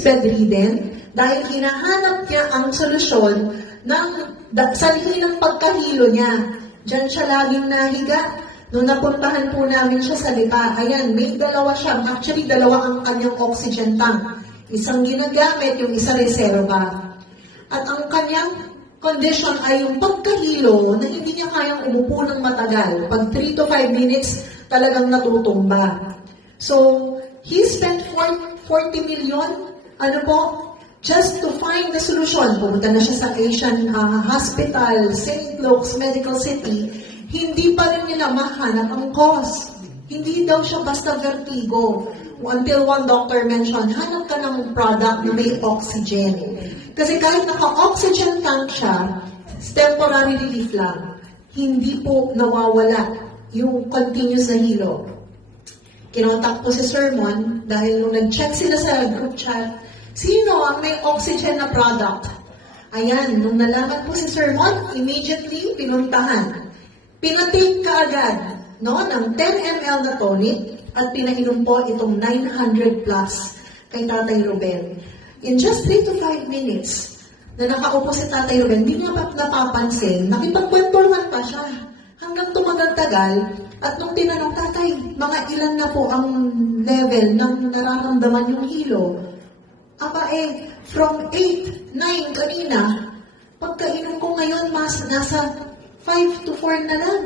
bedridden dahil hinahanap niya ang solusyon ng sanhi ng pagkahilo niya. Diyan siya laging nahiga. Nung napuntahan po namin siya sa Lipa, ayan, may dalawa siya. Actually, dalawa ang kanyang oxygen tank. Isang ginagamit, yung isa reserva. At ang kanyang condition ay yung pagkahilo na hindi niya kayang umupo ng matagal. Pag 3 to 5 minutes, talagang natutumba. So, he spent 40 million, just to find the solution. Pumunta na siya sa Asian Hospital, St. Luke's Medical City. Hindi pa rin nila mahanap ang cause. Hindi daw siya basta vertigo. Until one doctor mentioned, hanap ka ng product na may oxygen. Kasi kahit naka-oxygen tank siya, temporary relief lang. Hindi po nawawala yung continuous na hilo. Kinontak po si Sir Mon dahil nung nag-check sila sa group chat, sino ang may oxygen na product? Ayan, nung nalaman po si Sir Mon, immediately pinuntahan. Pinatake ka agad ng 10 ml na tonic at pinainom po itong 900 plus kay Tatay Ruben. In just 3 to 5 minutes na nakaupo si Tatay Ruben, hindi niya pa napapansin, nakipagkwentuhan pa siya hanggang tumagal-tagal. At nung tinanong, Tatay, mga ilan na po ang level ng nararamdaman yung hilo? From 8, 9 kanina, pagkainom ko ngayon, nasa 5 to 4 na lang.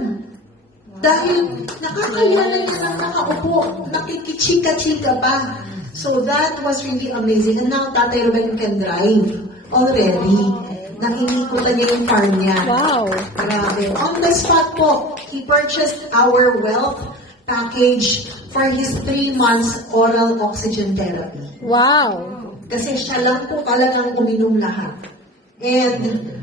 Dahil nakakaya na niya lang nakaupo, nakikichika-chika pa. So that was really amazing. And now, Tatay Ruben can drive already. Nakinikota niya yung farm niya. Wow. Grabe. On the spot po, he purchased our wealth package for his 3 months oral oxygen therapy. Wow. Kasi siya lang po talagang uminom lahat. And